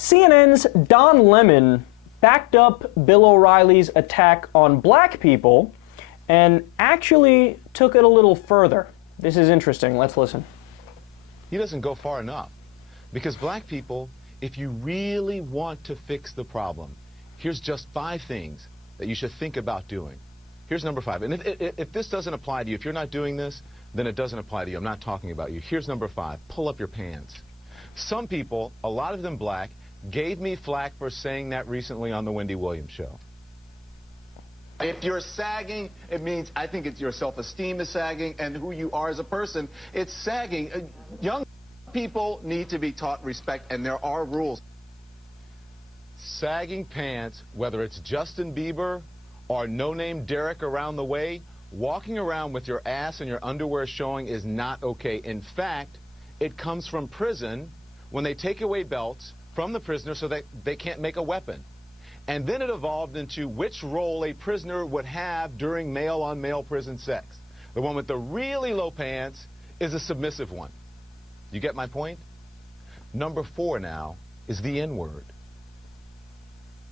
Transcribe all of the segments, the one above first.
CNN's Don Lemon backed up Bill O'Reilly's attack on black people and actually took it a little further. This is interesting. Let's listen. He doesn't go far enough. Because black people, if you really want to fix the problem, here's just 5 things that you should think about doing. Here's number 5. And if this doesn't apply to you, if you're not doing this, then it doesn't apply to you. I'm not talking about you. Here's number 5. Pull up your pants. Some people, a lot of them black, gave me flack for saying that recently on the Wendy Williams show. If you're sagging, it means I think it's your self-esteem is sagging and who you are as a person. It's sagging. Young people need to be taught respect, and there are rules. Sagging pants, whether it's Justin Bieber or no-name Derek around the way, walking around with your ass and your underwear showing is not okay. In fact, it comes from prison when they take away belts from the prisoner so that they can't make a weapon. And then it evolved into which role a prisoner would have during male-on-male prison sex. The one with the really low pants is a submissive one. You get my point? Number 4 now is the N-word.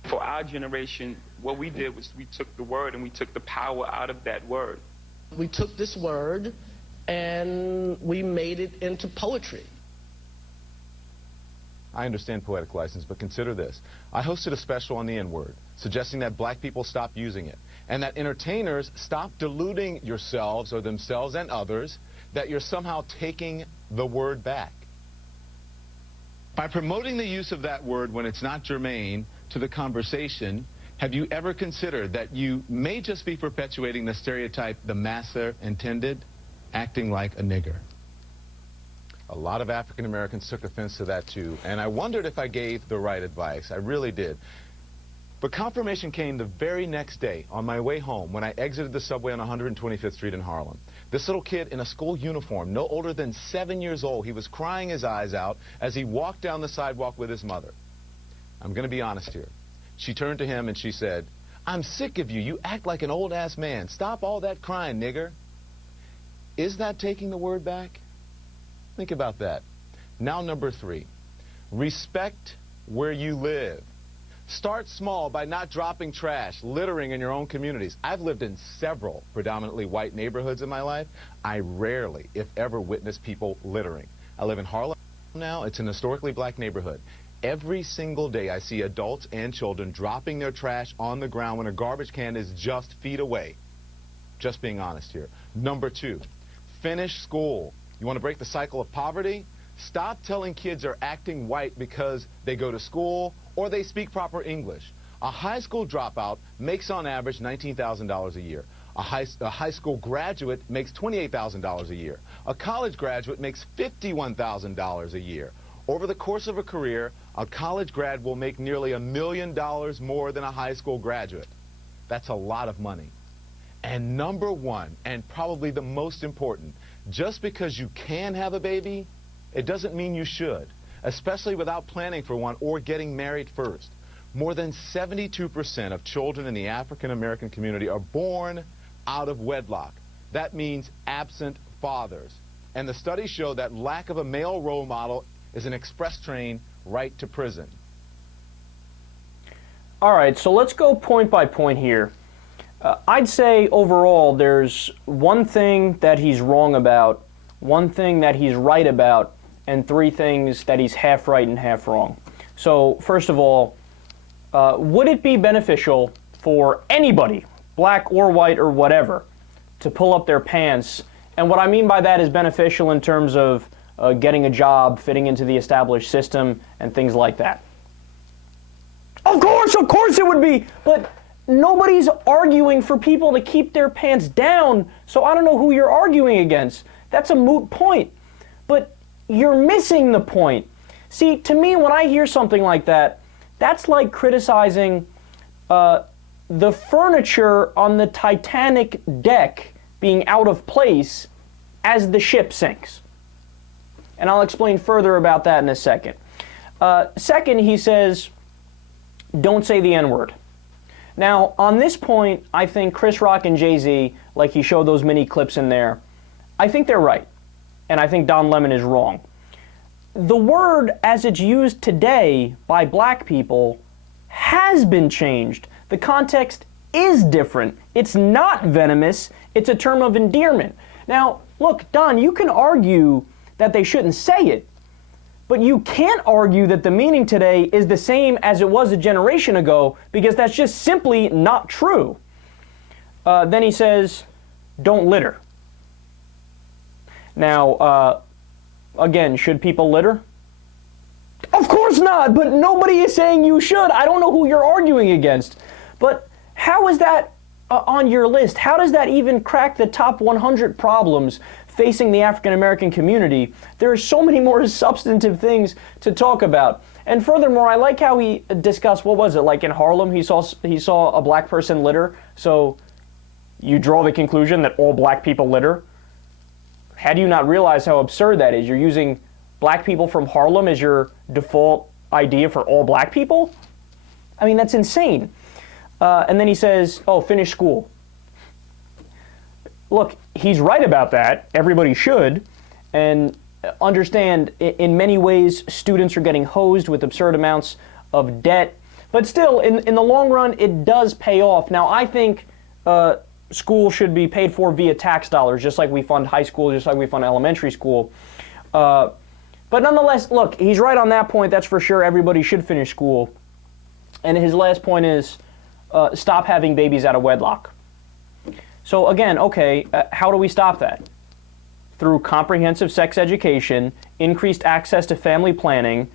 For our generation, what we did was we took the word and we took the power out of that word. We took this word and we made it into poetry. I understand poetic license, but consider this. I hosted a special on the N-word, suggesting that black people stop using it, and that entertainers stop deluding yourselves or themselves and others that you're somehow taking the word back. By promoting the use of that word when it's not germane to the conversation, have you ever considered that you may just be perpetuating the stereotype the master intended, acting like a nigger? A lot of African Americans took offense to that too, and I wondered if I gave the right advice. I really did. But confirmation came the very next day on my way home when I exited the subway on 125th Street in Harlem. This little kid in a school uniform, no older than 7 years old, he was crying his eyes out as he walked down the sidewalk with his mother. I'm going to be honest here. She turned to him and she said, "I'm sick of you. You act like an old-ass man. Stop all that crying, nigger." Is that taking the word back? Think about that. Now, number 3, respect where you live. Start small by not dropping trash, littering in your own communities. I've lived in several predominantly white neighborhoods in my life. I rarely, if ever, witness people littering. I live in Harlem now. It's an historically black neighborhood. Every single day I see adults and children dropping their trash on the ground when a garbage can is just feet away. Just being honest here. Number 2, finish school. You want to break the cycle of poverty? Stop telling kids are acting white because they go to school or they speak proper English. A high school dropout makes on average $19,000 a year. A high school graduate makes $28,000 a year. A college graduate makes $51,000 a year. Over the course of a career, a college grad will make nearly $1 million more than a high school graduate. That's a lot of money. And number 1, and probably the most important, just because you can have a baby, it doesn't mean you should, especially without planning for one or getting married first. More than 72% of children in the African American community are born out of wedlock. That means absent fathers. And the studies show that lack of a male role model is an express train right to prison. All right, so let's go point by point here. I'd say overall there's one thing that he's wrong about, one thing that he's right about, and 3 things that he's half right and half wrong. So first of all, would it be beneficial for anybody, black or white or whatever, to pull up their pants? And what I mean by that is beneficial in terms of getting a job, fitting into the established system, and things like that. Of course it would be, but nobody's arguing for people to keep their pants down, so I don't know who you're arguing against. That's a moot point. But you're missing the point. See, to me, when I hear something like that, that's like criticizing the furniture on the Titanic deck being out of place as the ship sinks. And I'll explain further about that in a second. Second, he says, don't say the N-word. Now, on this point, I think Chris Rock and Jay-Z, like he showed those mini clips in there, I think they're right. And I think Don Lemon is wrong. the word as it's used today by black people has been changed. The context is different. It's not venomous. It's a term of endearment. Now, look, Don, you can argue that they shouldn't say it, but you can't argue that the meaning today is the same as it was a generation ago, because that's just simply not true. Then he says, don't litter. Now, again, should people litter? Of course not, but nobody is saying you should. I don't know who you're arguing against. But how is that on your list? How does that even crack the top 100 problems facing the African American community? There are so many more substantive things to talk about. And furthermore, I like how he discussed, what was it, like in Harlem, he saw a black person litter, so you draw the conclusion that all black people litter. How do you not realize how absurd that is? You're using black people from Harlem as your default idea for all black people? I mean, that's insane. And then he says, oh, finish school. Look, he's right about that. Everybody should. And understand, in many ways, students are getting hosed with absurd amounts of debt. But still, in the long run, it does pay off. Now, I think school should be paid for via tax dollars, just like we fund high school, just like we fund elementary school. But nonetheless, look, he's right on that point. That's for sure. Everybody should finish school. And his last point is stop having babies out of wedlock. So again, okay, how do we stop that? Through comprehensive sex education, increased access to family planning,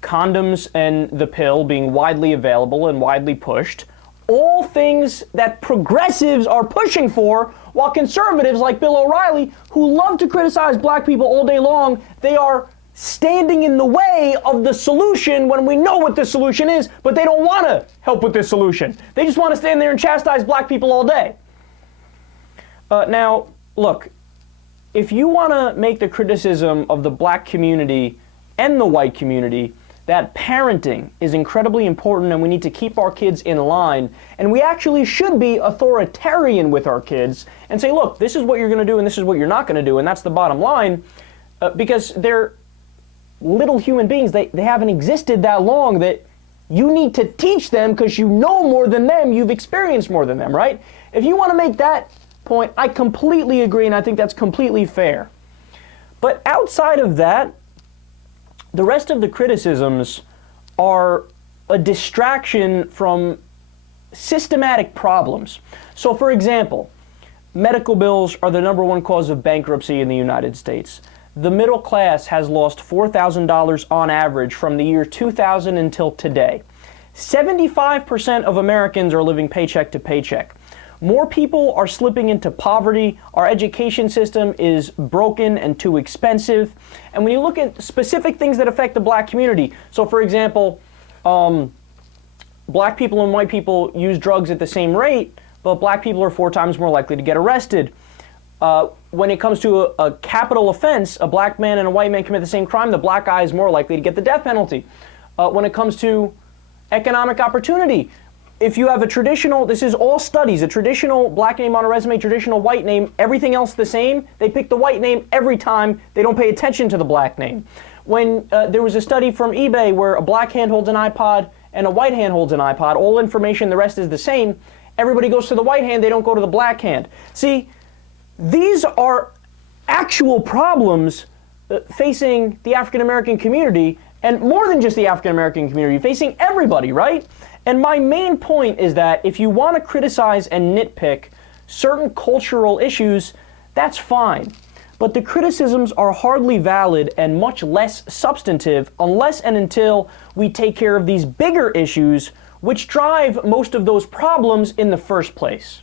condoms and the pill being widely available and widely pushed, all things that progressives are pushing for, while conservatives like Bill O'Reilly, who love to criticize black people all day long, they are standing in the way of the solution when we know what the solution is, but they don't want to help with this solution. They just want to stand there and chastise black people all day. Now, look, if you want to make the criticism of the black community and the white community that parenting is incredibly important and we need to keep our kids in line, and we actually should be authoritarian with our kids and say, look, this is what you're going to do and this is what you're not going to do, and that's the bottom line, because they're little human beings. They haven't existed that long, that you need to teach them because you know more than them, you've experienced more than them, right? If you want to make that point, I completely agree, and I think that's completely fair. But outside of that, the rest of the criticisms are a distraction from systematic problems. So for example, medical bills are the #1 cause of bankruptcy in the United States. The middle class has lost $4,000 on average from the year 2000 until today. 75% of Americans are living paycheck to paycheck. More people are slipping into poverty. Our education system is broken and too expensive. And when you look at specific things that affect the black community, so for example, black people and white people use drugs at the same rate, but black people are 4 times more likely to get arrested. When it comes to a capital offense, a black man and a white man commit the same crime, the black guy is more likely to get the death penalty. When it comes to economic opportunity, if you have a traditional, this is all studies, a traditional black name on a resume, traditional white name, everything else the same, they pick the white name every time. They don't pay attention to the black name. When there was a study from eBay where a black hand holds an iPod and a white hand holds an iPod, all information, the rest is the same, everybody goes to the white hand, they don't go to the black hand. See, these are actual problems facing the African American community, and more than just the African American community, facing everybody, right? And my main point is that if you want to criticize and nitpick certain cultural issues, that's fine. But the criticisms are hardly valid and much less substantive unless and until we take care of these bigger issues which drive most of those problems in the first place.